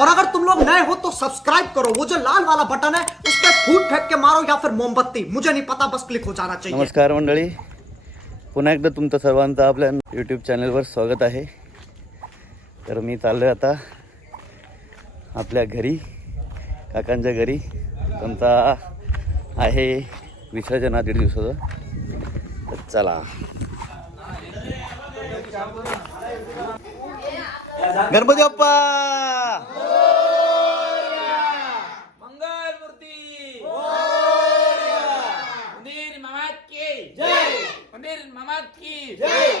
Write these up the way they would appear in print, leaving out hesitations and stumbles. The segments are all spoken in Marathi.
और अगर तुम लोग नए हो तो सब्सक्राइब करो, वो जो लाल वाला बटन है उस पर फूट फेंक के मारो या फिर मोमबत्ती, मुझे नहीं पता, बस क्लिक हो जाना चाहिए। नमस्कार मंडळी, पुन्हा एकदा तुमचं सर्वांचं आपल्या यूट्यूब चॅनलवर स्वागत आहे। तर मी चाललो आता आपल्या घरी, काकांच्या घरी। त्यांचा आहे विसर्जन 1.5 दिवसाचं। तर चला, गणपती बाप्पा मंगल मूर्ती मंदिर मामात की जय, मंदिर मामात की जय।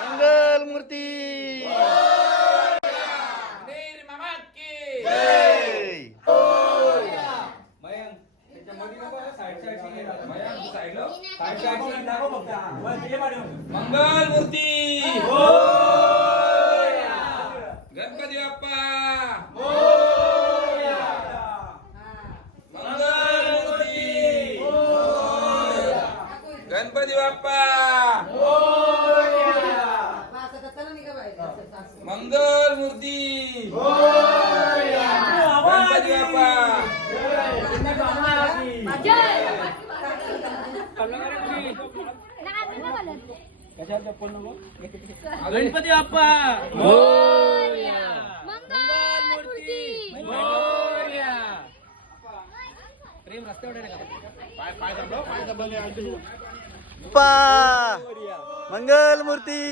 मंगल मूर्ती मंदिर मामात की जय। मंगल मूर्ती गणपती बाप्पा मंगल मूर्ती गणपती बाप्पा मंगल मूर्ती गणपती बाप्पा गणपती बाप्पा मंगल मूर्ती प्रेम रस्त्यावर बाप्पा मंगल मूर्ती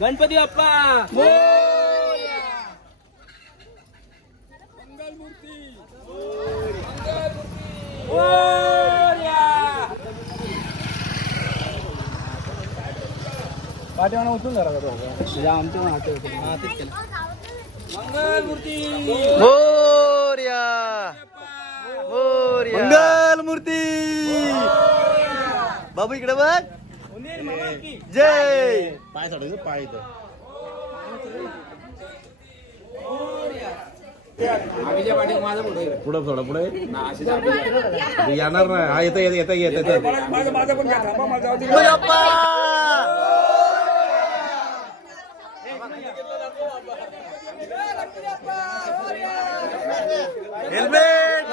गणपती बाप्पा पाठीमाना उचलून जरा आमच्या हात हा तेच केलं। मंगल मूर्ती मोरया मोरया मंगल मूर्ती। बाबू इकडे बघ, जय। पाय सोडायचं, पाय इथं पुढं थोडं पुढे येणार ना। हा येतं येतं येतं येतं हेल्मेट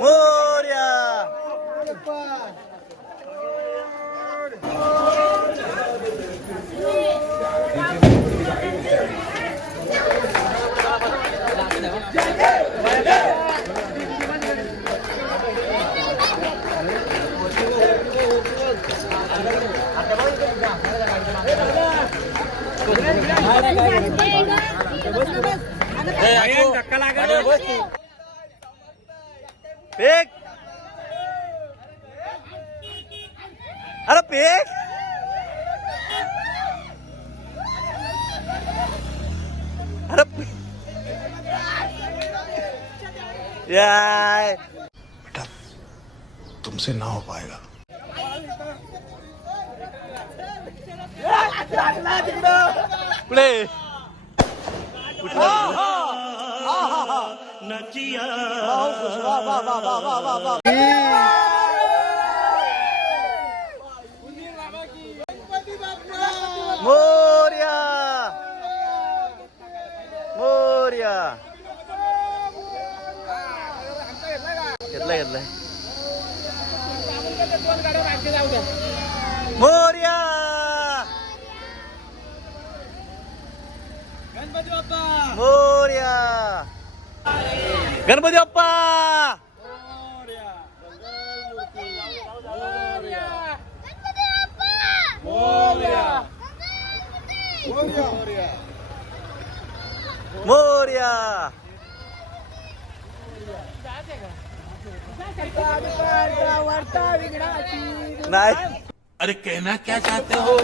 मोरया पेक, अरे पेक, अरे यार तुमसे ना हो पाएगा। पुढे मोरया मोरया घेतलाय घेतलाय मोरया गणपती बाप्पा मोरया गणपती बाप्पा मोरया नाही अरे कहना क्या चाहते हो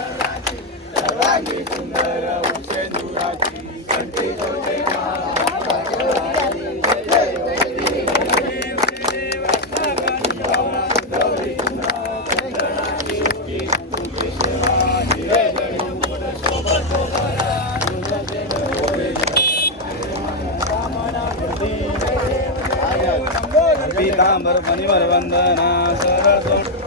पीतांबर मणिवर वंदना सरस्वती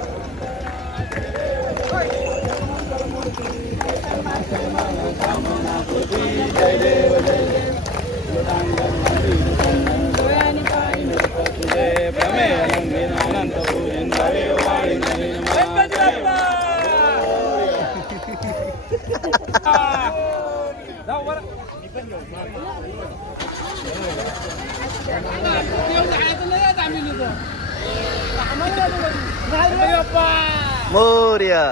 मोर्या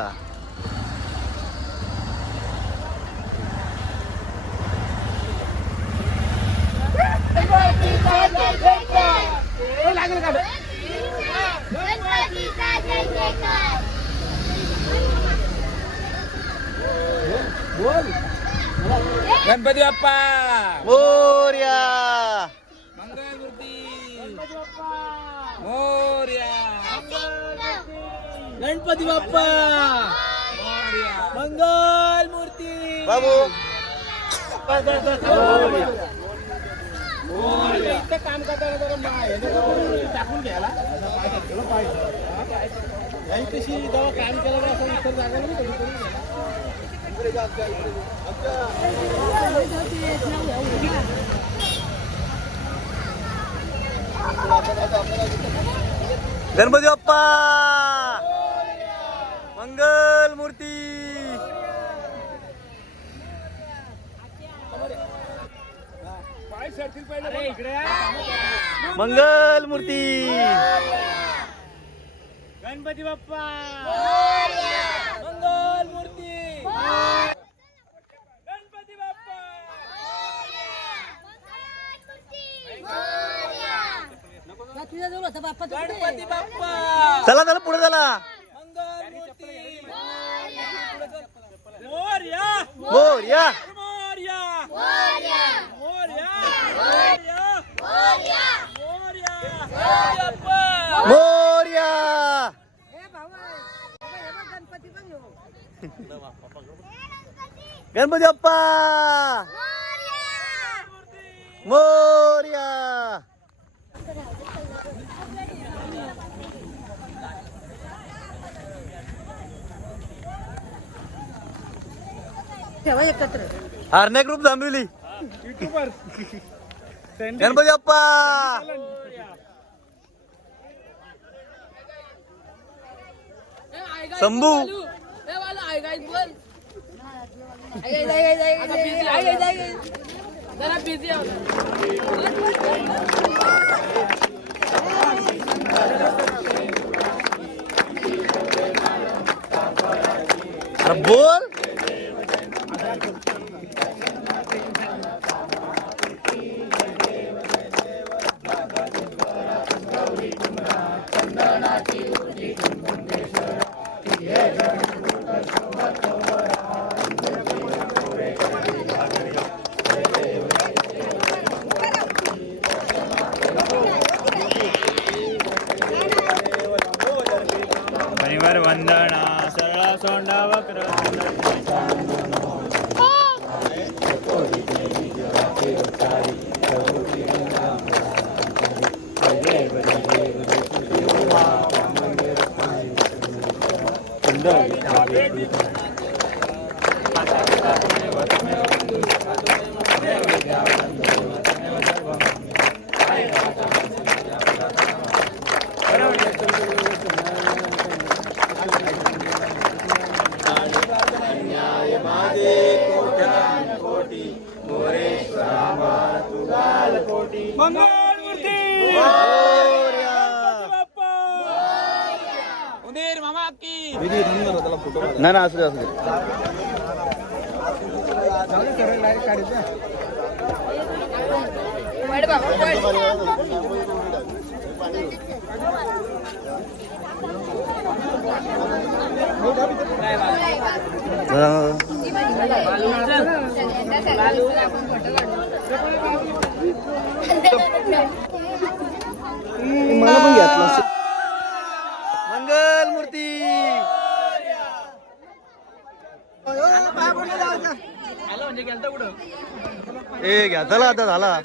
गणपती बाप्पा मोर्या मंगलमूर्ती मोरया गणपती बाप्पा मंगल मूर्ती बाबू इथं काम करताना जरा टाकून घ्यायला कशी जेव्हा काम केलं तर असं इतर जागा गणपती बाप्पा मंगल मूर्ती मंगल मूर्ती गणपती बाप्पा मंगल मूर्ती गणपती बाप्पा गणपती बाप्पा चला चला पुढे चला मंगल मूर्ती मोरया मोर्या मोरया मोरया मोरया मोरया बाप्पा मोर्या गणपती बाप्पा मोर्या ठेवा एकत्र हरण्या ग्रुप जांभिवली युट्यूबर गणपती बाप्पा शंभू जरा बिझी अरे बोल परिवार वंदना सरळा सोंडा वक्र मंगल मूर्ती बाप्पा उदीर मामा की नाही ना असू दे असू दे वाढ बाबा वाढ मला पण घेतलं मंगल मूर्ती. ए घ्या चला आता झाला.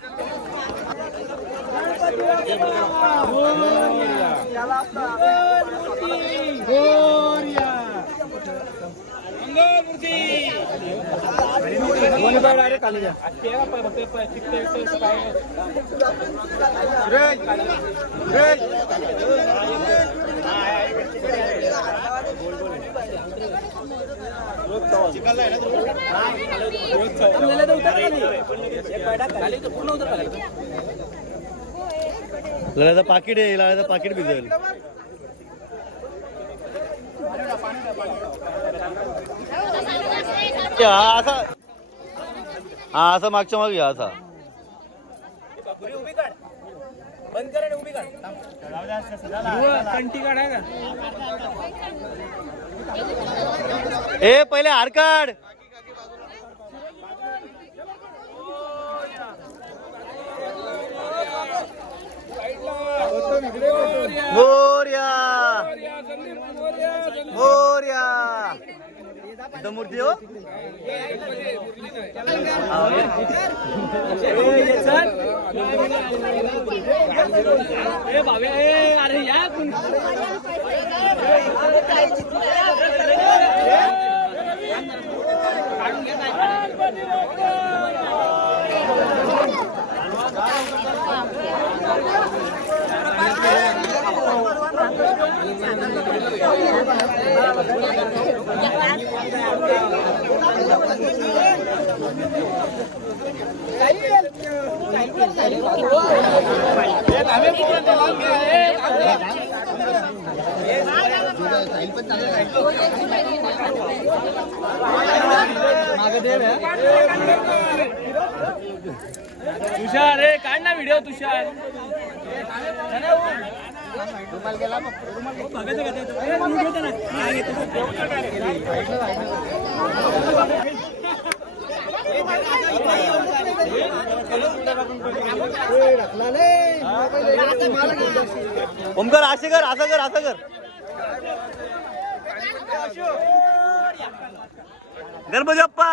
लालाचं पाकिट आहे, लालाचं पाकिट भिजल. हा असं मागच्या मागे घ्या असा. बंद करा उभी काढ. कंटी काढाय का ए पहिले हार काढ. मोर्या मोर्या. इथं मूर्ती हो. अरे या तुषार रे काढ ना व्हिडिओ तुषार. ओमकार असं कर असं कर असं कर. गणपती बाप्पा.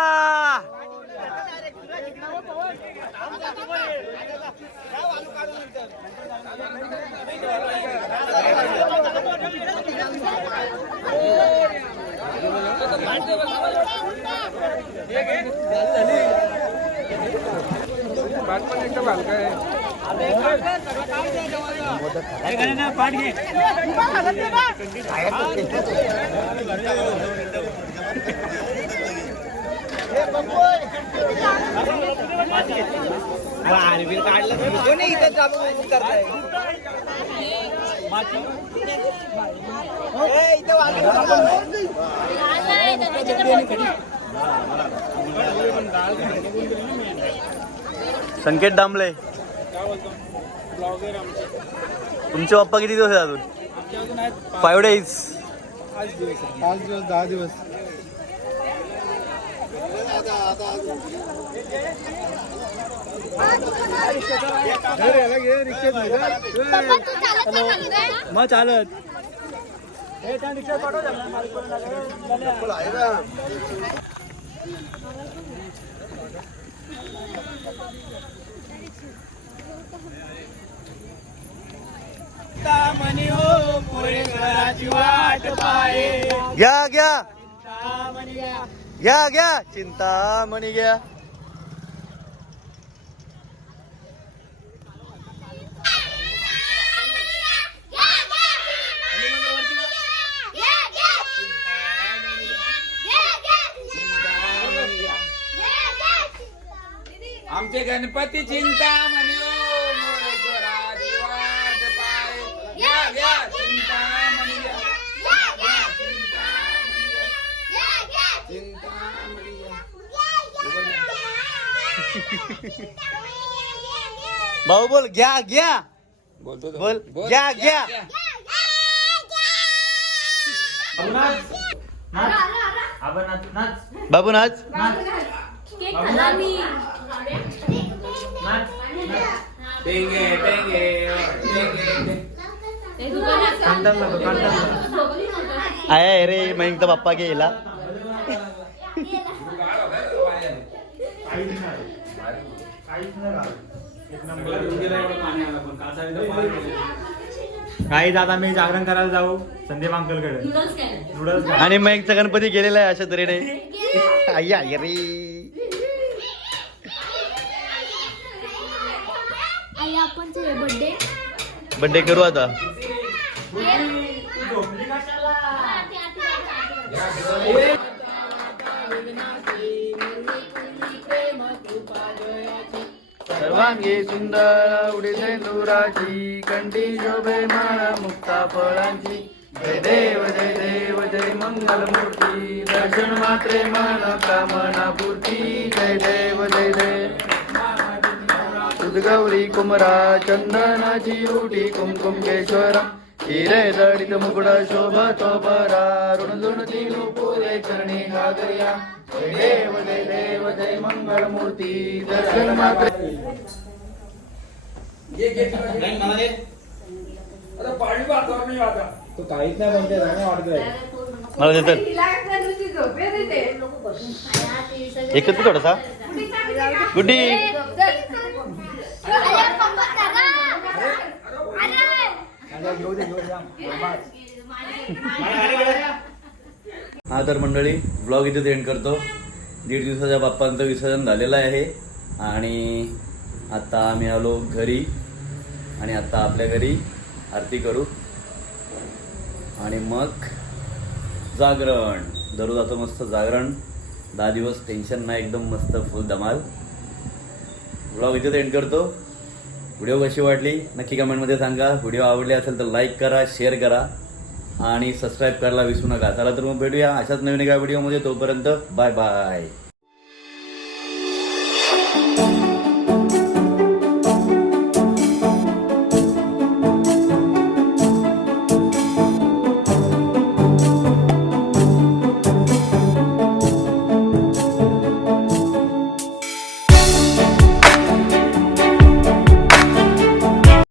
पाठ घे. संकेत दामले. तुमचे पप्पा किती दिवस आहेत अजून? 5 days. 5 दिवस 10 दिवस. मग चालत घ्या घ्या घ्या घ्या. चिंतामणी घ्या. आमचे गणपती चिंतामणी ओ मोरेश्वराची वाट पाहे. घ्या घ्या चिंतामणी घ्या. चिंतामणी घ्या. भाऊ बोल घ्या घ्या. बोलतो बोल घ्या घ्या. बाबू नाच. केक खाल्ला मी. टेंगे टेंगे टेंगे. ते दुकानात आहे रे मयंकचा बाप्पा गेला. काही दादा मी जागरण करायला जाऊ संदीप अंकलकडे. नूडल्स काय नूडल्स आणि मयंकचा गणपती गेलेला आहे अशा तऱ्हेने. अय्या रे आई आपण बर्थडे बड्डे करू आता. सर्वांगी सुंदर उडी सेंदुराची कंठी शोभे माळा मुक्ता फळांची. जय देव जय देव जय मंगल मूर्ती दर्शन मात्रे मन कामना पूर्ती. जय देव जय देव गौरी कुमरा चंदनाची उटी कुमकुम केशवरा हिरे जडित मुकुड शोभतो परा ऋण तीन पुरे चरणी घागर्या. जय देव जय मंगल मूर्ती दर्शन मात्रे. तो काहीच नाही म्हणते राणे वाटतोय. मला देतात एकच थोडासा गुड्डी. हा तर मंडळी ब्लॉग इथेच एंड करतो. 1.5 दिवसाच्या बाप्पांचं विसर्जन झालेलं आहे आणि आता आम्ही आलो घरी आणि आता आपल्या घरी आरती करू आणि मग जागरण. दररोज आता मस्त जागरण 10 दिवस टेन्शन नाही एकदम मस्त फुल धमाल. ब्लॉग इथेच एंड करतो. व्हिडिओ कशी वाटली नक्की कमेंटमध्ये सांगा. व्हिडिओ आवडले असेल तर लाईक करा शेअर करा आणि सबस्क्राईब करायला विसरू नका. चला तर मग भेटूया अशाच नवीन एका व्हिडिओमध्ये. तोपर्यंत बाय बाय.